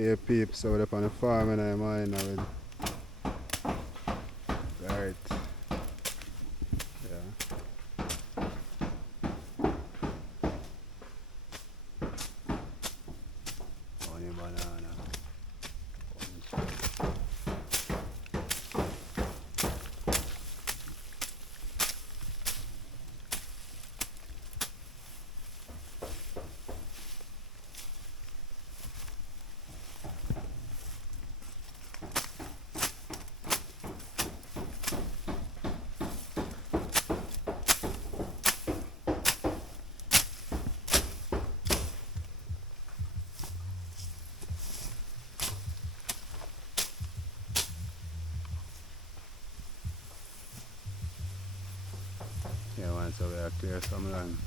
Hey peeps out up on the farm and I'm mine now with Garrett. Yeah. Only banana. Yeah man, so we are clear some land.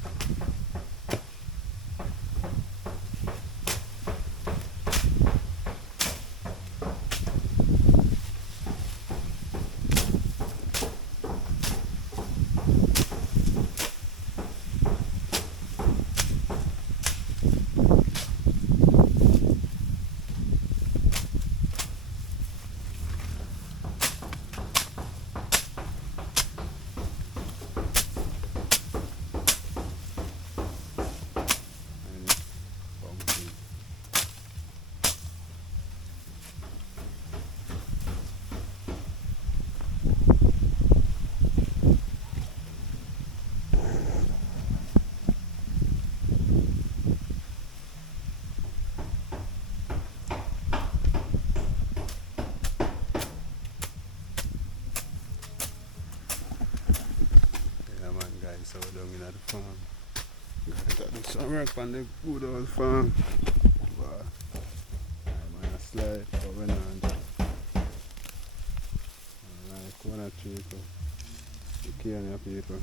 And pumpkin. Yeah man guys, so we're down in the farm. Gotta do some work on the good old farm. But I'm on a slide going on. Like one or two people. You killing your people.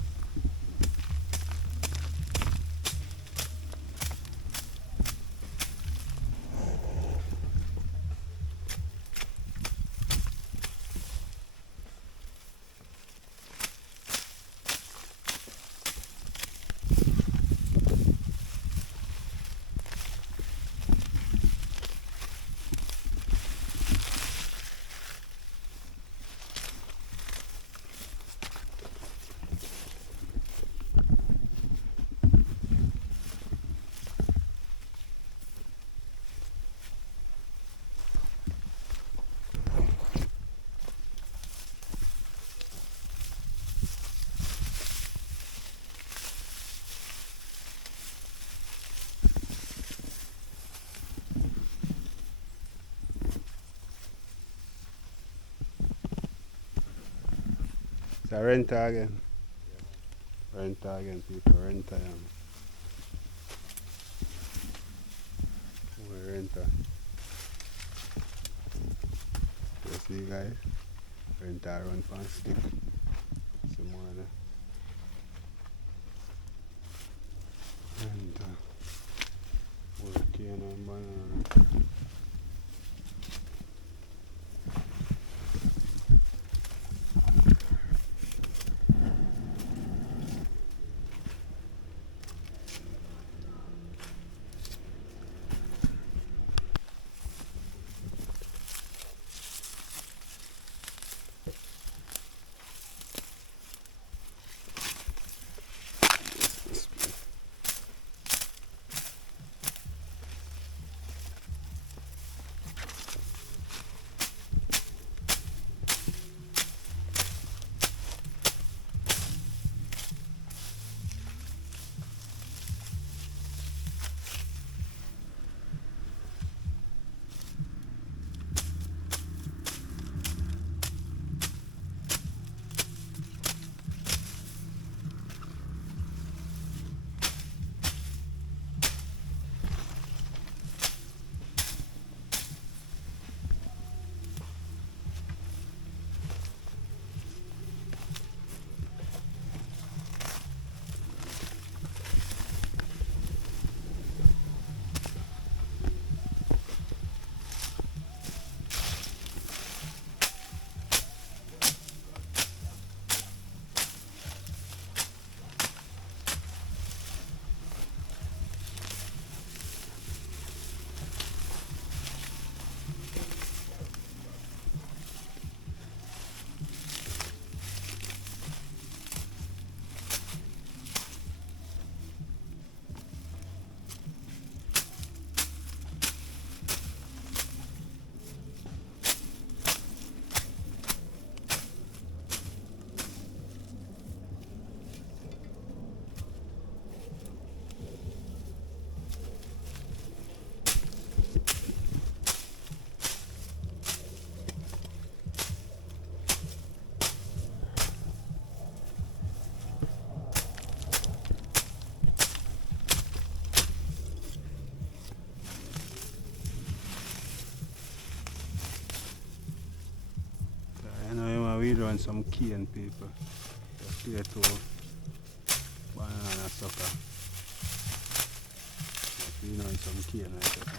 It's a renter again. Renter again, people. Renter. We renter. You see, guys? Renter run pan stick. Some more there. Renter. Volcano and banana. run some cane people. Potato, banana sucker. You know some cane right there.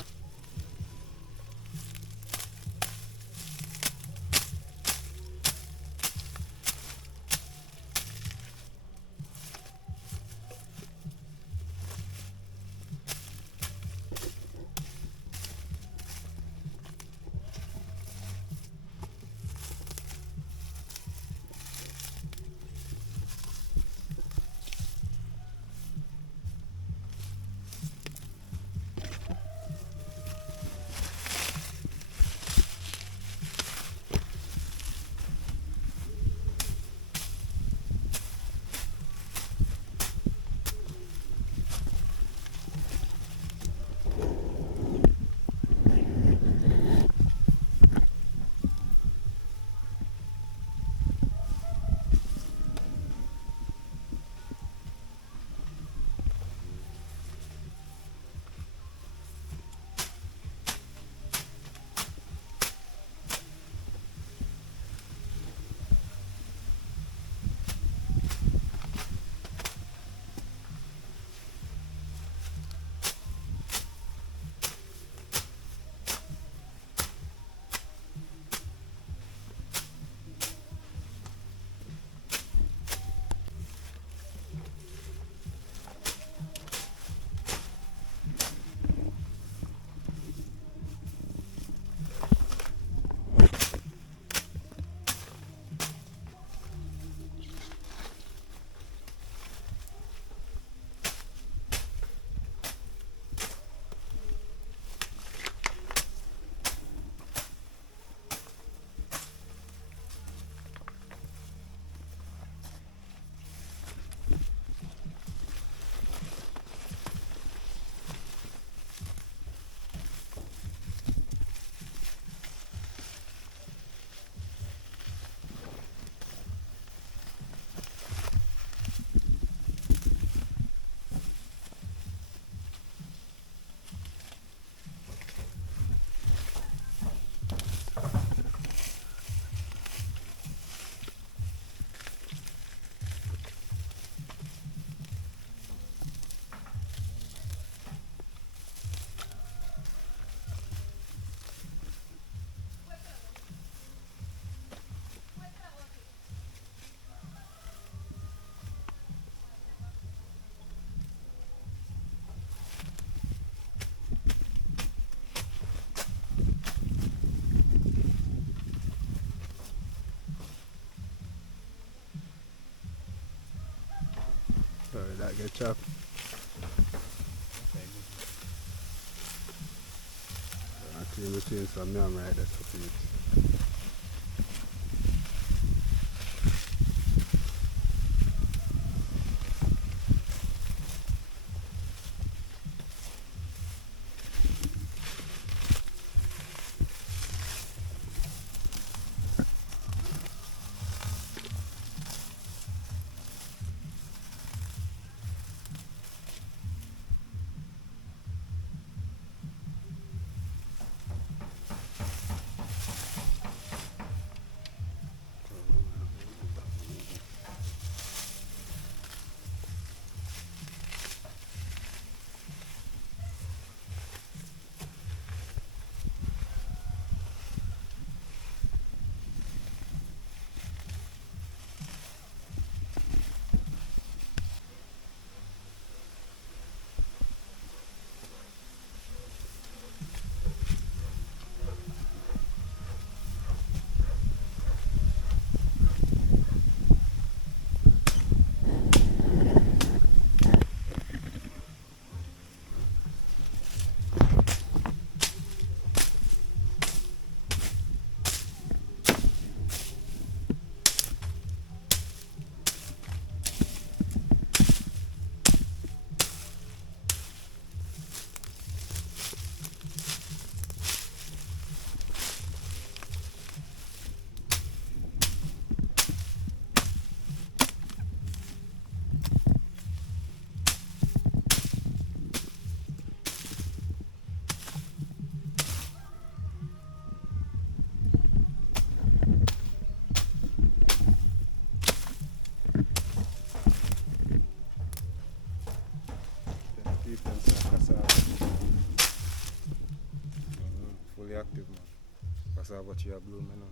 Sorry, that get chopped. I clean between some yam right there to feed. cassava tree are blooming now.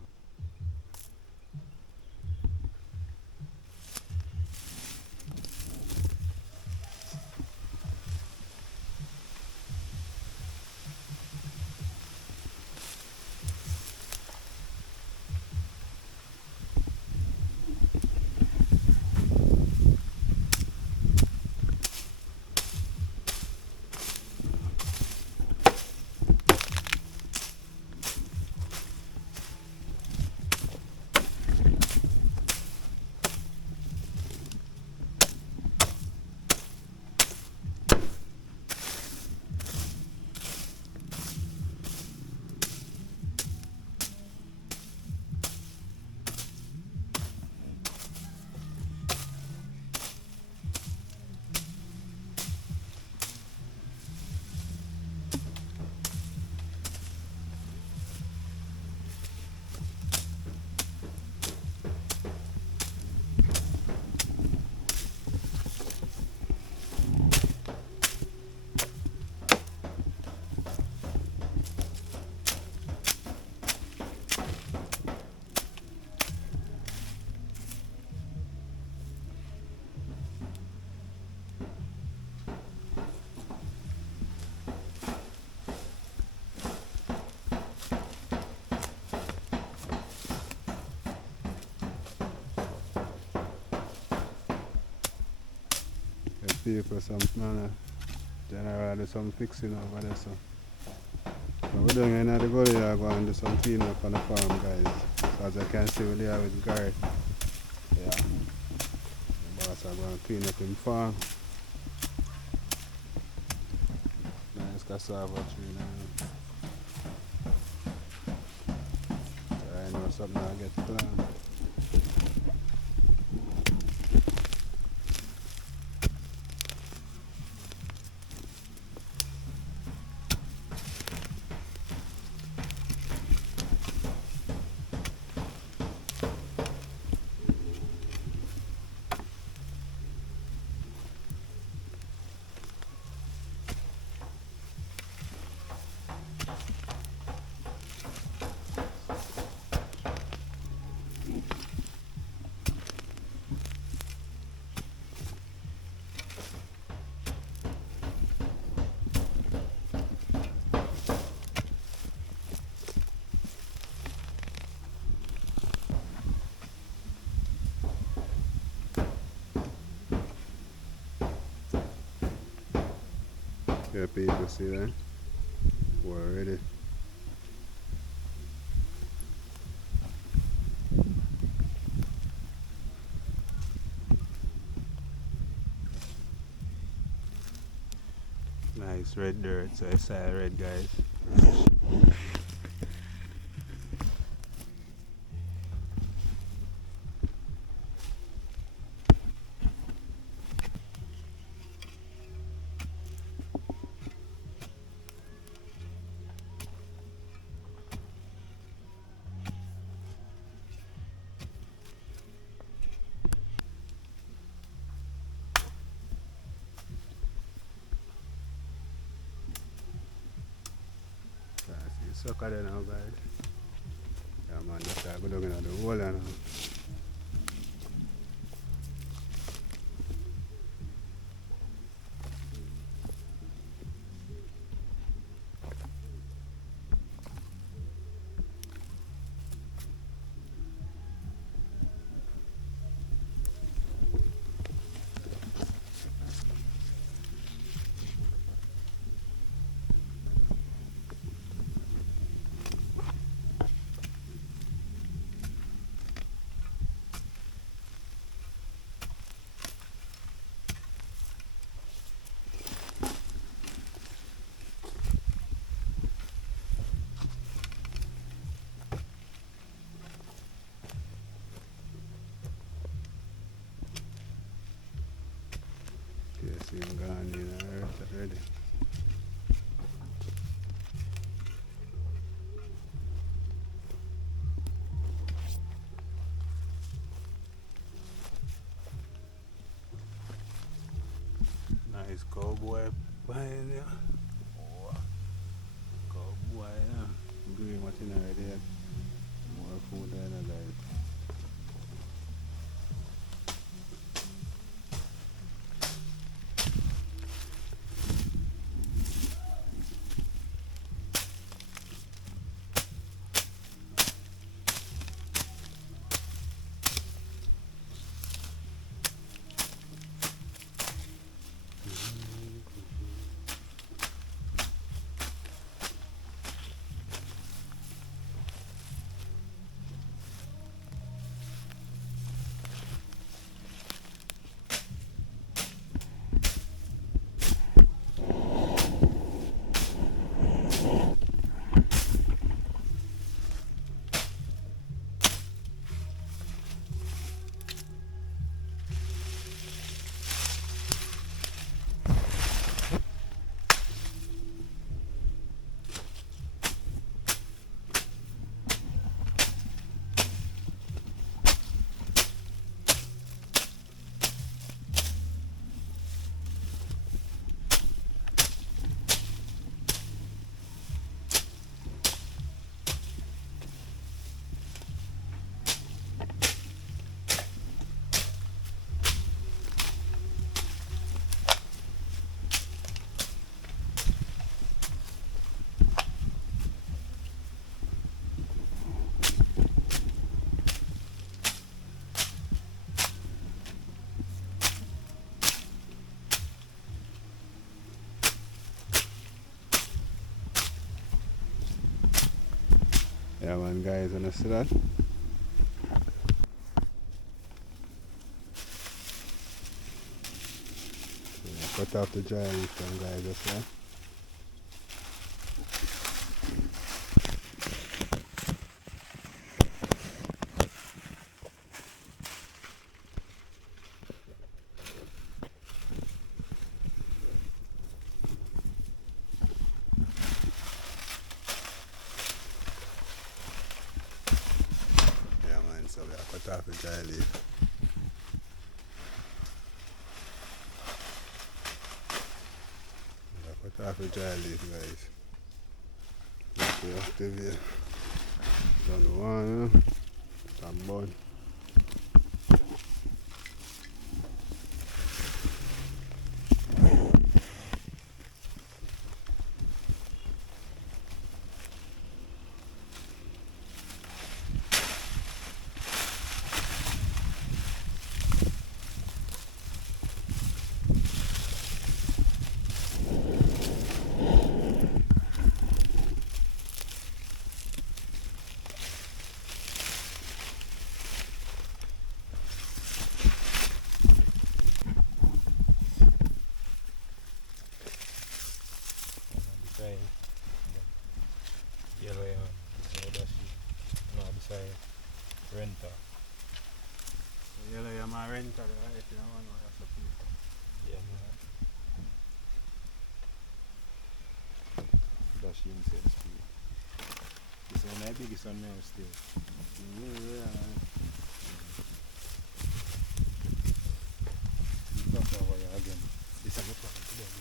The people, some man, generally some fixing over there. So we're doing another gully there, go and do some cleaning up on the farm, guys. So as I can see, we're there with Garrett. Yeah. The boss are going to clean up him farm. Nice cassava tree now. So I know something I get planned. Yeah, people, see that? We're ready. Nice red dirt, so it's red, guys. See, sucker there now, guys. Yeah, man, just go down in the hole now. Yeah, see him gone in the earth already. Nice cowboy behind you. Oh, cowboy, yeah. Green what in already. guys, and you see that? Cut off the dry leaf then guys, you see? Yeah man, so we have cut off the dry leaf. Cut off the dry leaf guys. Okay, active here. Done one, you know? Some bun. Yellow man, so that's no decide renter. Yellow, you're my renter, right? If you don't want to have the people. Yeah man. Dash inside the speed. This one I biggest one now still. Yeah. You cross over here again. This is not one today.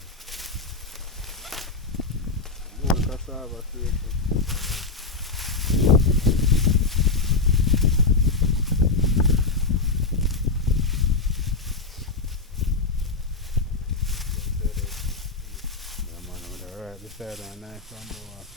More cassava too. Yeah man, with the right beside a nice bamboo walk.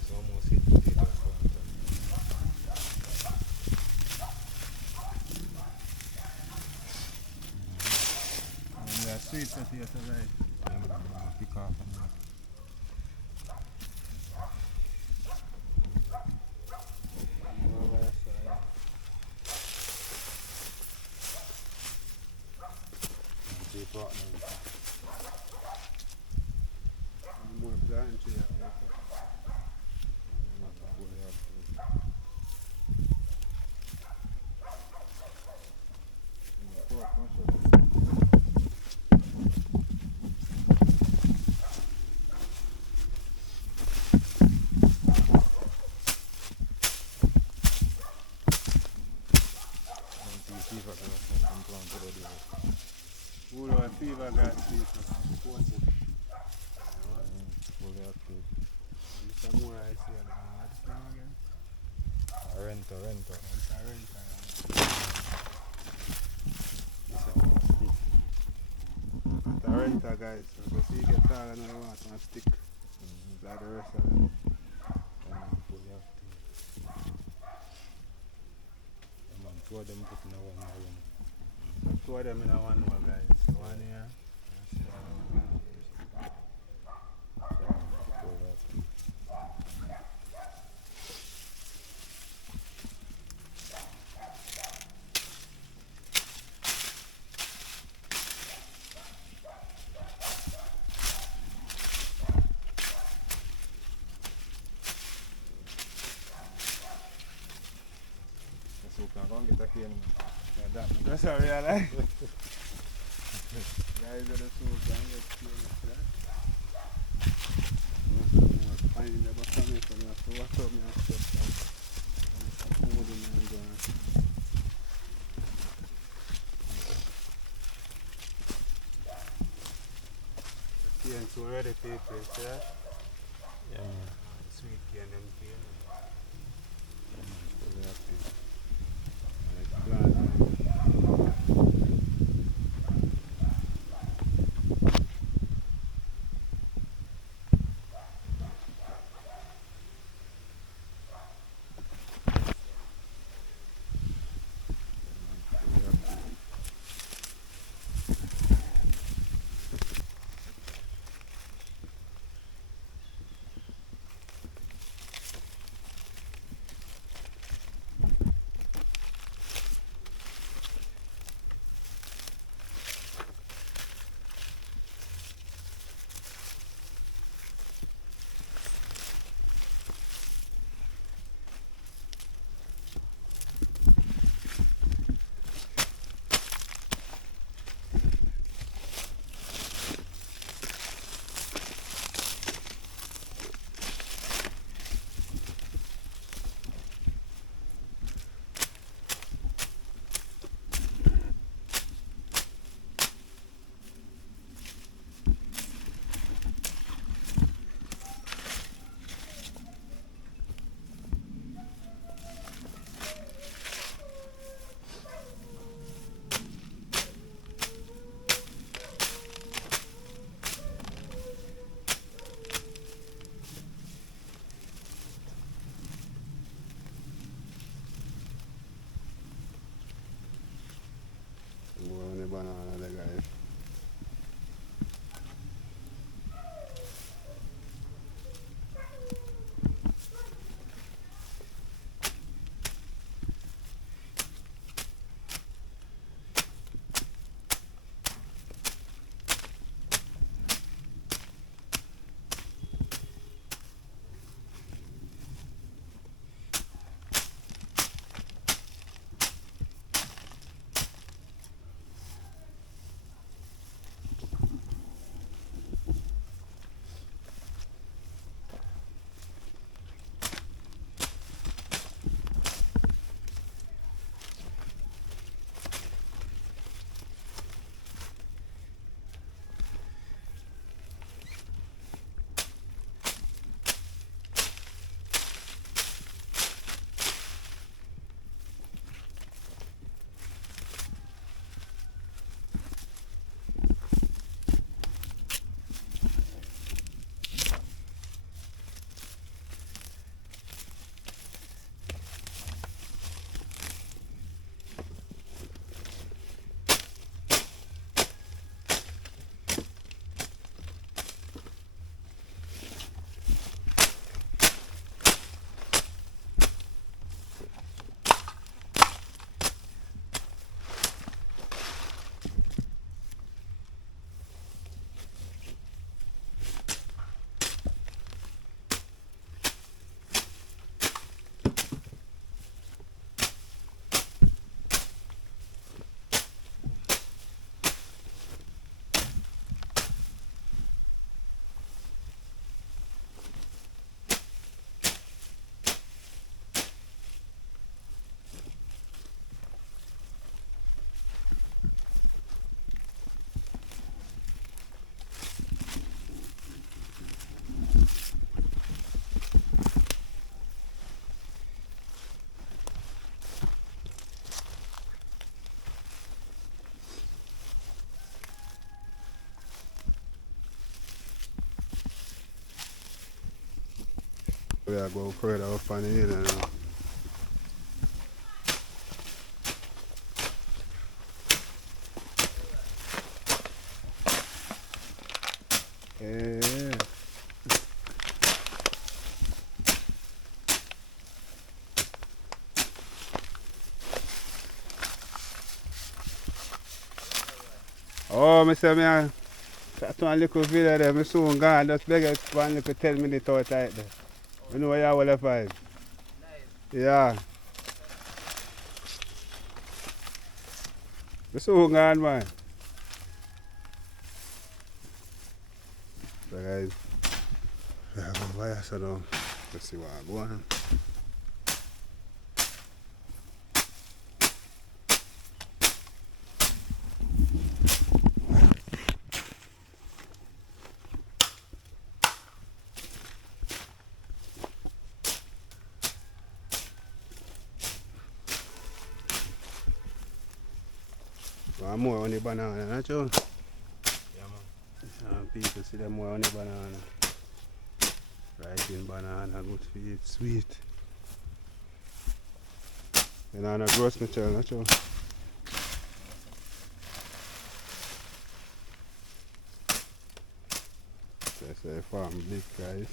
It's almost hit the paper and burnt out. And we are sweet potato guys. Yeah man, I'm gonna pick off and Over that side. keep rotting everything. More plant tree up here. Fully active. Pork mash up. Don't see fever from plant to the day. Who do I fever got people? Fully active. Some more I see on what's the name again? Renter. It's a renter. This is one stick. It's a renter guys. So go see get tall and I want one stick. Like the rest of them. Fully active. Yeah man, two of them put in a one room. So two of them in a one more guys. One here. And the other one. Fully active. get a cane. Yeah, that's what I realize. Guys are the two can get cane after that. More fine never coming from you. So what's up, man? Stuff like food in and going. Cane so ready for your place, yeah? Yeah, man. Sweet cane and cane. Fully happy. Like plant, man. Fully happy. More on the banana there, guys. We are going further up on the hill now. Yeah. Oh, I say, me that's one little video there. I soon gone. Just beg it one little 10 minutes out right there. You know what you will find. Yeah. The so gone, man. So guys, we are going by so now. Let's see what I go on. One more on the banana, not you? Yeah, man. Some people see them more on the banana. Ripening banana, good for it, sweet. Banana gross material, not you? That's a farm big guys.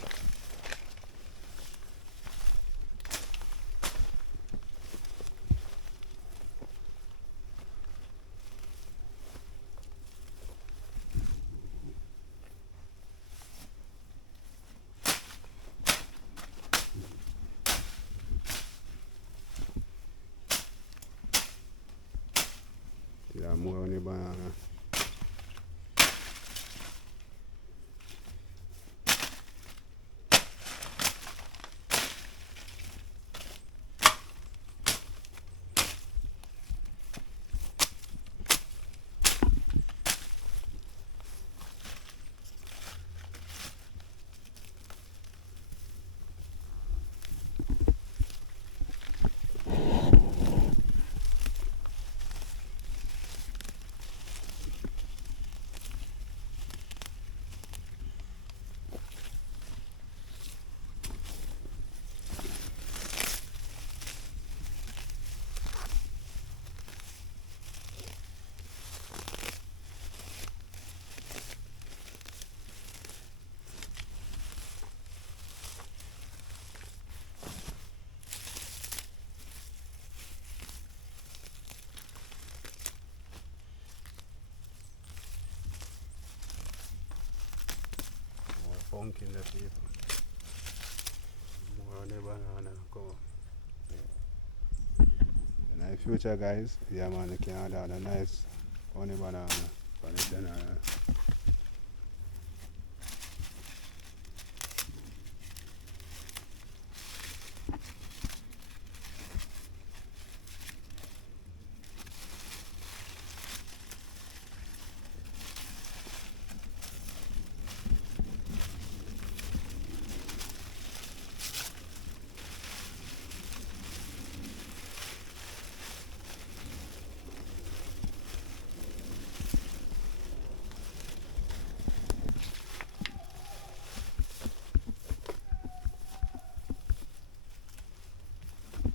Yeah, more on the banana. Pumpkin the people. More on the banana come. In the future guys, yeah man, you can order a nice honey banana for the general.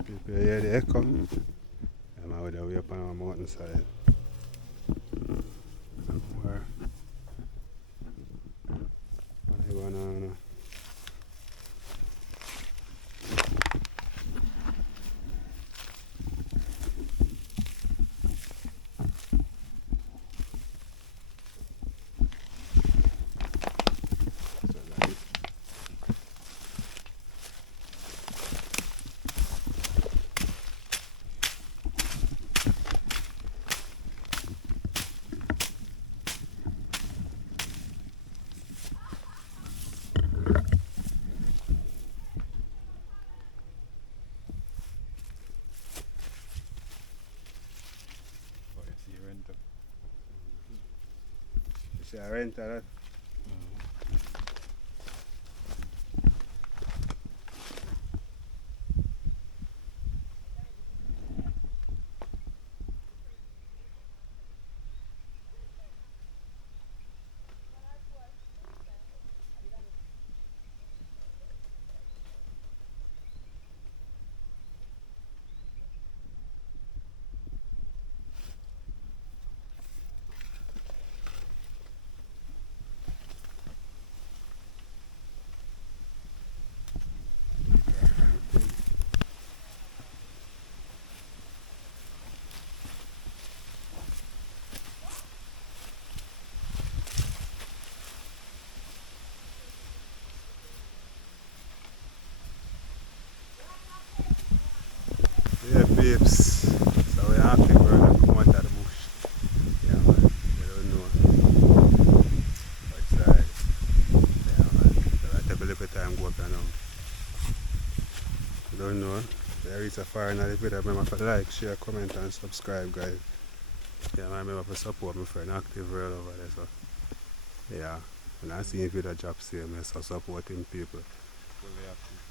People hear the echo. I'm out there way up on our mountainside. Somewhere. Honey banana. So guys, Oh, you see renter. you see a renter that? Yeah, babes. So we have to go and come out of the bush. don't know. There is a far in the video. Remember to like, share, comment and subscribe guys. Yeah, man, remember to support me for an active world over there. So yeah. When I see a video drop same, so supporting people. Fully active.